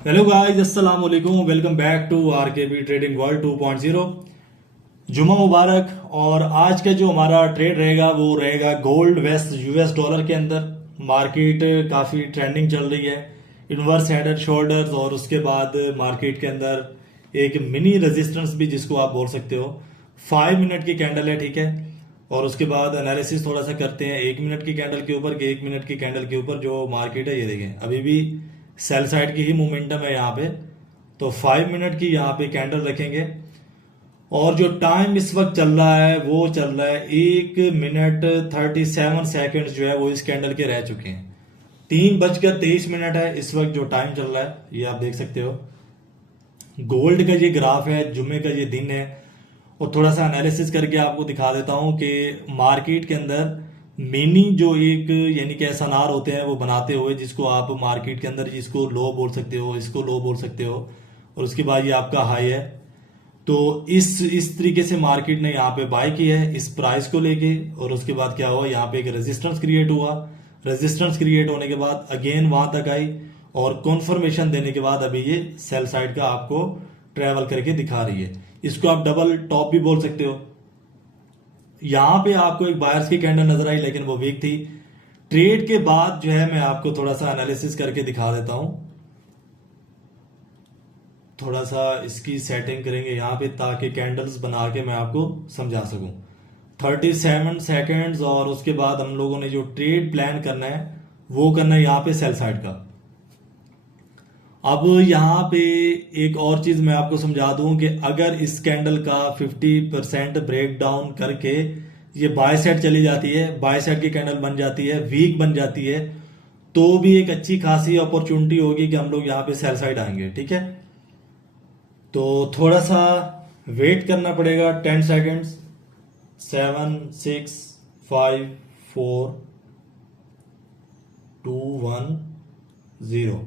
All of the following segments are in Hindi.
हेलो गाइस, अस्सलाम वालेकुम। Welcome back to RKB trading world 2.0। जुमा मुबारक। और आज का जो हमारा ट्रेड रहेगा वो रहेगा गोल्ड वेस्ट यूएस डॉलर के अंदर। मार्केट काफ़ी ट्रेंडिंग चल रही है, इनवर्स हेड एंड शोल्डर्स, और उसके बाद मार्केट के अंदर एक मिनी रेजिस्टेंस भी जिसको आप बोल सकते हो। 5 मिनट की कैंडल है, ठीक है। और उसके बाद एनालिसिस थोड़ा सा करते हैं 1 मिनट की कैंडल के ऊपर कि 1 मिनट की कैंडल के ऊपर जो मार्केट है, ये देखें अभी भी सेल साइड की ही मोमेंटम है यहाँ पे। तो 5 मिनट की यहाँ पे कैंडल रखेंगे। और जो टाइम इस वक्त चल रहा है वो चल रहा है 1 मिनट 37 सेकेंड जो है वो इस कैंडल के रह चुके हैं। 3:23 है इस वक्त जो टाइम चल रहा है, ये आप देख सकते हो। गोल्ड का ये ग्राफ है, जुमे का ये दिन है। और थोड़ा सा एनालिसिस करके आपको दिखा देता हूं कि मार्केट के अंदर मिनी जो एक यानी कि एसएनआर होते हैं वो बनाते हुए, जिसको आप मार्केट के अंदर इसको लो बोल सकते हो, इसको लो बोल सकते हो, और उसके बाद ये आपका हाई है। तो इस तरीके से मार्केट ने यहाँ पे बाय की है इस प्राइस को लेके। और उसके बाद क्या हुआ, यहाँ पे एक रेजिस्टेंस क्रिएट हुआ। रेजिस्टेंस क्रिएट होने के बाद अगेन वहां तक आई, और कॉन्फर्मेशन देने के बाद अभी ये सेल साइड का आपको ट्रेवल करके दिखा रही है। इसको आप डबल टॉप भी बोल सकते हो। यहां पे आपको एक बायर्स की कैंडल नजर आई, लेकिन वो वीक थी। ट्रेड के बाद जो है मैं आपको थोड़ा सा एनालिसिस करके दिखा देता हूं। थोड़ा सा इसकी सेटिंग करेंगे यहाँ पे ताकि कैंडल्स बना के मैं आपको समझा सकूं। 37 सेकेंड्स, और उसके बाद हम लोगों ने जो ट्रेड प्लान करना है वो करना है यहाँ पे सेल साइड का। अब यहाँ पे एक और चीज मैं आपको समझा दूं कि अगर इस कैंडल का 50% ब्रेक डाउन करके ये बाय साइड चली जाती है, बाय साइड की कैंडल बन जाती है, वीक बन जाती है, तो भी एक अच्छी खासी अपॉर्चुनिटी होगी कि हम लोग यहाँ पे सेल साइड आएंगे, ठीक है। तो थोड़ा सा वेट करना पड़ेगा 10 सेकेंड्स। 7, 6, 5, 4, 2, 1, 0।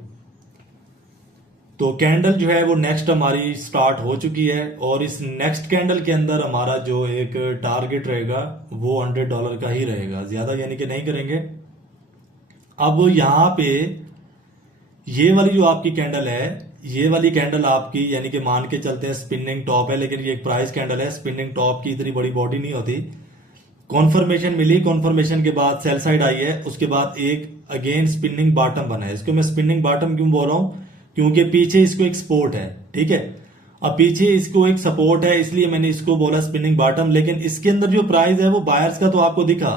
तो कैंडल जो है वो नेक्स्ट हमारी स्टार्ट हो चुकी है। और इस नेक्स्ट कैंडल के अंदर हमारा जो एक टारगेट रहेगा वो $100 का ही रहेगा, ज्यादा यानी कि नहीं करेंगे। अब यहाँ पे ये वाली जो आपकी कैंडल है, ये वाली कैंडल आपकी यानी कि मान के चलते हैं स्पिनिंग टॉप है, लेकिन ये एक प्राइस कैंडल है। स्पिनिंग टॉप की इतनी बड़ी बॉडी नहीं होती। कॉन्फर्मेशन मिली, कॉन्फर्मेशन के बाद सेल साइड आई है, उसके बाद एक अगेन स्पिनिंग बॉटम बना है। इसको मैं स्पिनिंग बॉटम क्यों बोल रहा हूं, क्योंकि पीछे इसको एक सपोर्ट है, ठीक है। अब पीछे इसको एक सपोर्ट है, इसलिए मैंने इसको बोला स्पिनिंग बॉटम। लेकिन इसके अंदर जो प्राइस है वो बायर्स का तो आपको दिखा,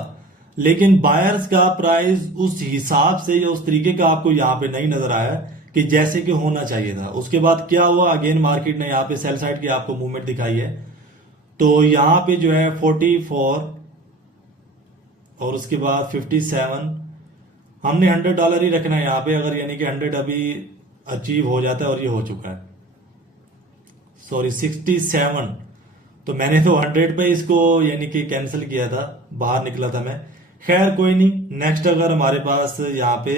लेकिन बायर्स का प्राइस उस हिसाब से या उस तरीके का आपको यहाँ पे नहीं नजर आया कि जैसे कि होना चाहिए था। उसके बाद क्या हुआ, अगेन मार्केट ने यहाँ पे सेल साइड की आपको मूवमेंट दिखाई है। तो यहाँ पे जो है 44 और उसके बाद 57, हमने $100 ही रखना है यहाँ पे। अगर यानी कि 100 अभी अचीव हो जाता है, और ये हो चुका है, सॉरी 67। तो मैंने तो 100 पे इसको यानी कि कैंसिल किया था, बाहर निकला था मैं। खैर कोई नहीं, नेक्स्ट अगर हमारे पास यहाँ पे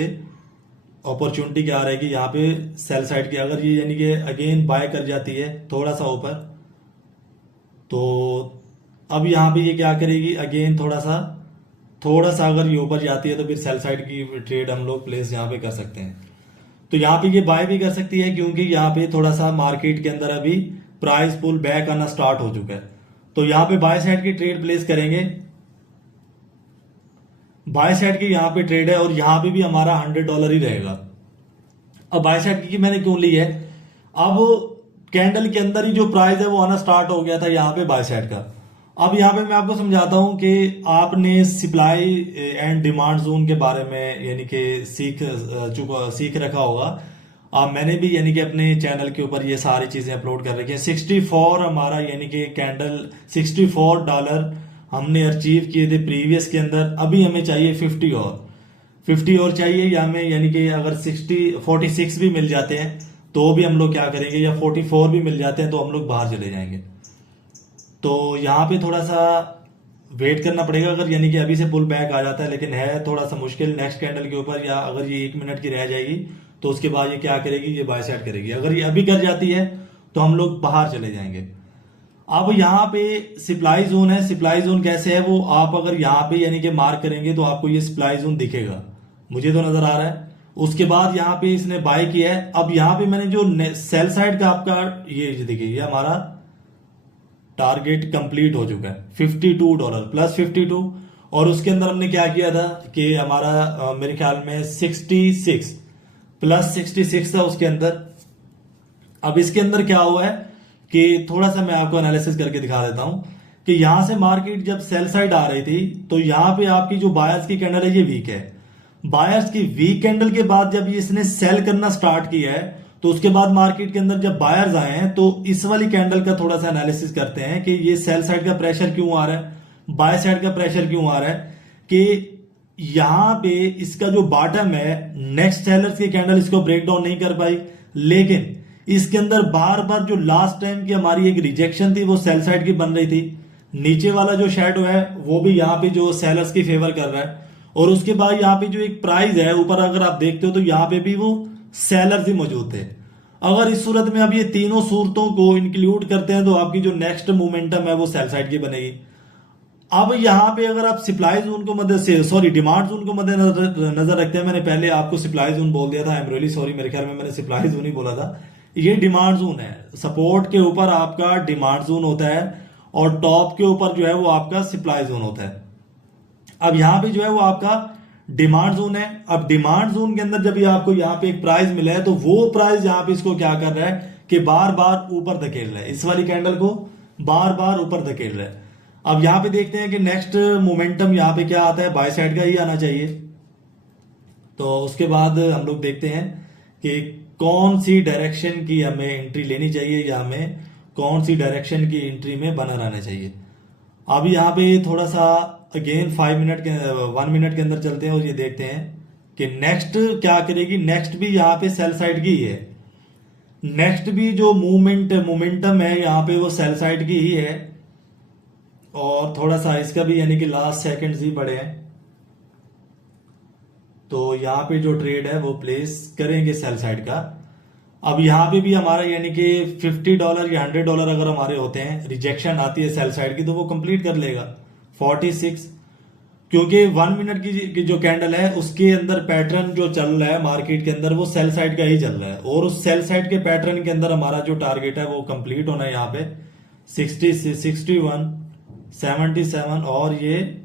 अपॉर्चुनिटी क्या रहेगी, यहाँ पे सेल साइड की अगर ये यानी कि अगेन बाय कर जाती है थोड़ा सा ऊपर, तो अब यहाँ पे ये क्या करेगी, अगेन थोड़ा सा अगर ये ऊपर जाती है तो फिर सेल साइड की ट्रेड हम लोग प्लेस यहाँ पे कर सकते हैं। तो यहाँ पे ये बाय भी कर सकती है, क्योंकि यहाँ पे थोड़ा सा मार्केट के अंदर अभी प्राइस पुल बैक आना स्टार्ट हो चुका है। तो यहाँ पे बाय साइड की ट्रेड प्लेस करेंगे। बाय साइड की यहाँ पे ट्रेड है, और यहाँ पे भी हमारा $100 ही रहेगा। अब बाय साइड की मैंने क्यों ली है, अब कैंडल के अंदर ही जो प्राइस है वो आना स्टार्ट हो गया था यहाँ पे बाय साइड का। अब यहाँ पे मैं आपको समझाता हूं कि आपने सप्लाई एंड डिमांड जोन के बारे में यानी कि सीख रखा होगा। मैंने भी यानी कि अपने चैनल के ऊपर ये सारी चीजें अपलोड कर रखी हैं। 64 हमारा यानी कि कैंडल $64 हमने अचीव किए थे प्रीवियस के अंदर। अभी हमें चाहिए 50 और चाहिए, या हमें यानी कि अगर 46 भी मिल जाते हैं तो भी हम लोग क्या करेंगे, या 44 भी मिल जाते हैं तो हम लोग बाहर चले जाएंगे। तो यहाँ पे थोड़ा सा वेट करना पड़ेगा अगर यानी कि अभी से पुल बैक आ जाता है, लेकिन है थोड़ा सा मुश्किल नेक्स्ट कैंडल के ऊपर। या अगर ये 1 मिनट की रह जाएगी तो उसके बाद ये क्या करेगी, ये बाय साइड करेगी। अगर ये अभी कर जाती है तो हम लोग बाहर चले जाएंगे। अब यहाँ पे सप्लाई जोन है। सप्लाई जोन कैसे है, वो आप अगर यहाँ पे यानी कि मार्क करेंगे तो आपको ये सप्लाई जोन दिखेगा, मुझे तो नजर आ रहा है। उसके बाद यहाँ पे इसने बाय किया है। अब यहाँ पे मैंने जो सेल साइड का आपका ये देखिए, ये हमारा टारगेट कंप्लीट हो चुका है $52 प्लस 52, और उसके अंदर हमने क्या किया था कि हमारा मेरे ख्याल में 66 प्लस 66 था उसके अंदर। अब इसके अंदर क्या हुआ है कि थोड़ा सा मैं आपको एनालिसिस करके दिखा देता हूं कि यहां से मार्केट जब सेल साइड आ रही थी तो यहां पे आपकी जो बायर्स की कैंडल है ये वीक है। बायर्स की वीक कैंडल के बाद जब इसने सेल करना स्टार्ट किया है तो उसके बाद मार्केट के अंदर जब बायर्स आए हैं तो इस वाली कैंडल का थोड़ा सा एनालिसिस करते हैं कि ये सेल साइड का प्रेशर क्यों आ रहा है, बाय साइड का प्रेशर क्यों आ रहा है। कि यहां पे इसका जो बॉटम है, नेक्स्ट सेलर्स की कैंडल इसको ब्रेक डाउन नहीं कर पाई, लेकिन इसके अंदर बार बार जो लास्ट टाइम की हमारी एक रिजेक्शन थी वो सेल साइड की बन रही थी। नीचे वाला जो शैडो है वो भी यहाँ पे जो सेलर्स की फेवर कर रहा है, और उसके बाद यहाँ पे जो एक प्राइस है ऊपर अगर आप देखते हो तो यहाँ पे भी वो सेलर्स ही मौजूद थे। अगर इस सूरत में अब ये तीनों सूरतों को इंक्लूड करते हैं तो आपकी जो नेक्स्ट मोमेंटम है वो सेल साइड की बनेगी। अब यहाँ पे अगर आप सप्लाई जोन को डिमांड जोन को मद्देनजर रखते हैं, मैंने पहले आपको सप्लाई जोन बोल दिया था, आई एम रियली सॉरी, मेरे ख्याल में मैंने सप्लाई जोन ही बोला था। ये डिमांड जोन है, सपोर्ट के ऊपर आपका डिमांड जोन होता है और टॉप के ऊपर जो है वो आपका सप्लाई जोन होता है। अब यहाँ पे जो है वो आपका डिमांड जोन है। अब डिमांड जोन के अंदर जब ये आपको यहाँ पे एक प्राइस मिला है तो वो प्राइस यहाँ पे इसको क्या कर रहा है कि बार बार ऊपर धकेल रहा है, इस वाली कैंडल को बार बार ऊपर धकेल रहा है। अब यहाँ पे देखते हैं कि नेक्स्ट मोमेंटम यहाँ पे क्या आता है, बाय साइड का ही आना चाहिए। तो उसके बाद हम लोग देखते हैं कि कौन सी डायरेक्शन की हमें एंट्री लेनी चाहिए या हमें कौन सी डायरेक्शन की एंट्री में बना रहना चाहिए। अब यहाँ पे थोड़ा सा अगेन 1 मिनट के अंदर चलते हैं और ये देखते हैं कि नेक्स्ट क्या करेगी। नेक्स्ट भी यहाँ पे सेल साइड की ही है, नेक्स्ट भी जो मोमेंटम है यहाँ पे वो सेल साइड की ही है, और थोड़ा सा इसका भी यानी कि लास्ट सेकंड्स ही बड़े हैं। तो यहाँ पे जो ट्रेड है वो प्लेस करेंगे सेल साइड का। अब यहाँ पे भी हमारा यानी कि $50 या $100 अगर हमारे होते हैं, रिजेक्शन आती है सेल साइड की तो वो कंप्लीट कर लेगा 46, क्योंकि 1 मिनट की जो कैंडल है उसके अंदर पैटर्न जो चल रहा है मार्केट के अंदर वो सेल साइड का ही चल रहा है, और उस सेल साइड के पैटर्न के अंदर हमारा जो टारगेट है वो कंप्लीट होना है यहाँ पे 61, 77, और ये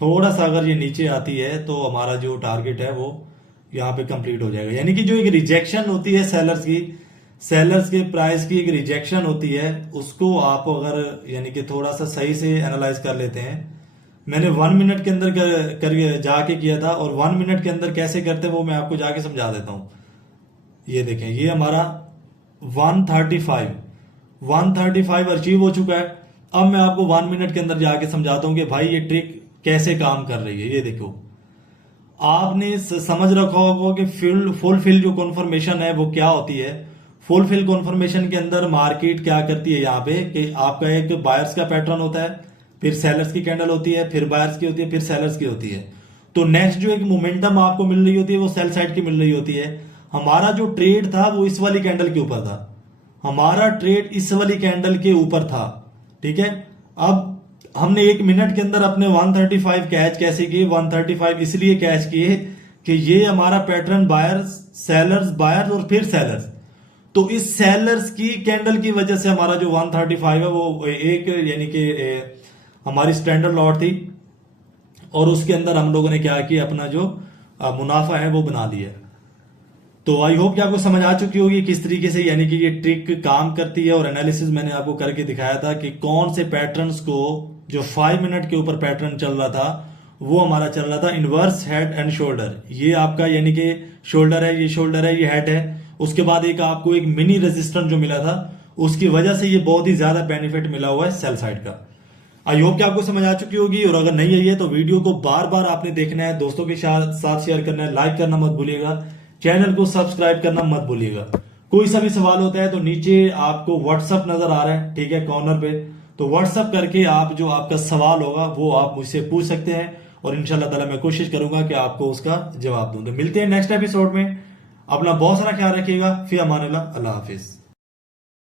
थोड़ा सा अगर ये नीचे आती है तो हमारा जो टारगेट है वो यहाँ पे कंप्लीट हो जाएगा। यानी कि जो एक रिजेक्शन होती है सेलर्स के प्राइस की एक रिजेक्शन होती है, उसको आप अगर यानी कि थोड़ा सा सही से एनालाइज कर लेते हैं। मैंने 1 मिनट के अंदर कर जाके किया था, और 1 मिनट के अंदर कैसे करते हैं वो मैं आपको जाके समझा देता हूँ। ये देखें, ये हमारा 135 अचीव हो चुका है। अब मैं आपको 1 मिनट के अंदर जाके समझाता हूँ कि भाई ये ट्रिक कैसे काम कर रही है। ये देखो, आपने समझ रखा होगा कि फुलफिल जो कॉन्फर्मेशन है वो क्या होती है। फुलफिल कॉन्फर्मेशन के अंदर मार्केट क्या करती है यहाँ पे कि आपका एक बायर्स का पैटर्न होता है, फिर सेलर्स की कैंडल होती है, फिर बायर्स की होती है, फिर सेलर्स की होती है। तो नेक्स्ट जो एक मोमेंटम आपको मिल रही होती है वो सेल साइड की मिल रही होती है। हमारा जो ट्रेड था वो इस वाली कैंडल के ऊपर था, हमारा ट्रेड इस वाली कैंडल के ऊपर था, ठीक है। अब हमने 1 मिनट के अंदर अपने 135 कैच कैसे किए, 135 इसलिए कैच किए कि ये हमारा पैटर्न बायर्स बायर्स और फिर सेलर्स, तो इस सेलर्स की कैंडल की वजह से हमारा जो 135 है वो एक यानी कि हमारी स्टैंडर्ड लॉट थी, और उसके अंदर हम लोगों ने क्या किया, अपना जो मुनाफा है वो बना लिया। तो आई होप कि आपको समझ आ चुकी होगी किस तरीके से यानी कि ये ट्रिक काम करती है, और एनालिसिस मैंने आपको करके दिखाया था कि कौन से पैटर्न्स को, जो 5 मिनट के ऊपर पैटर्न चल रहा था वो हमारा चल रहा था इनवर्स हेड एंड शोल्डर। ये आपका यानी कि शोल्डर है, ये शोल्डर है, ये हेड है। उसके बाद एक आपको एक मिनी रेजिस्टेंस जो मिला था, उसकी वजह से ये बहुत ही ज्यादा बेनिफिट मिला हुआ है सेल साइड का। आई होप कि आपको समझ आ चुकी होगी, और अगर नहीं आई है तो वीडियो को बार बार आपने देखना है, दोस्तों के साथ शेयर करना है, लाइक करना मत भूलिएगा, चैनल को सब्सक्राइब करना मत भूलिएगा। कोई सा भी सवाल होता है तो नीचे आपको व्हाट्सएप नजर आ रहा है, ठीक है, कॉर्नर पे, तो व्हाट्सएप करके आप जो आपका सवाल होगा वो आप मुझसे पूछ सकते हैं, और इंशाल्लाह ताला मैं कोशिश करूंगा कि आपको उसका जवाब दूं। तो मिलते हैं नेक्स्ट एपिसोड में, अपना बहुत सारा ख्याल रखिएगा। फिर अमानिल्लाह, अल्लाह हाफिज।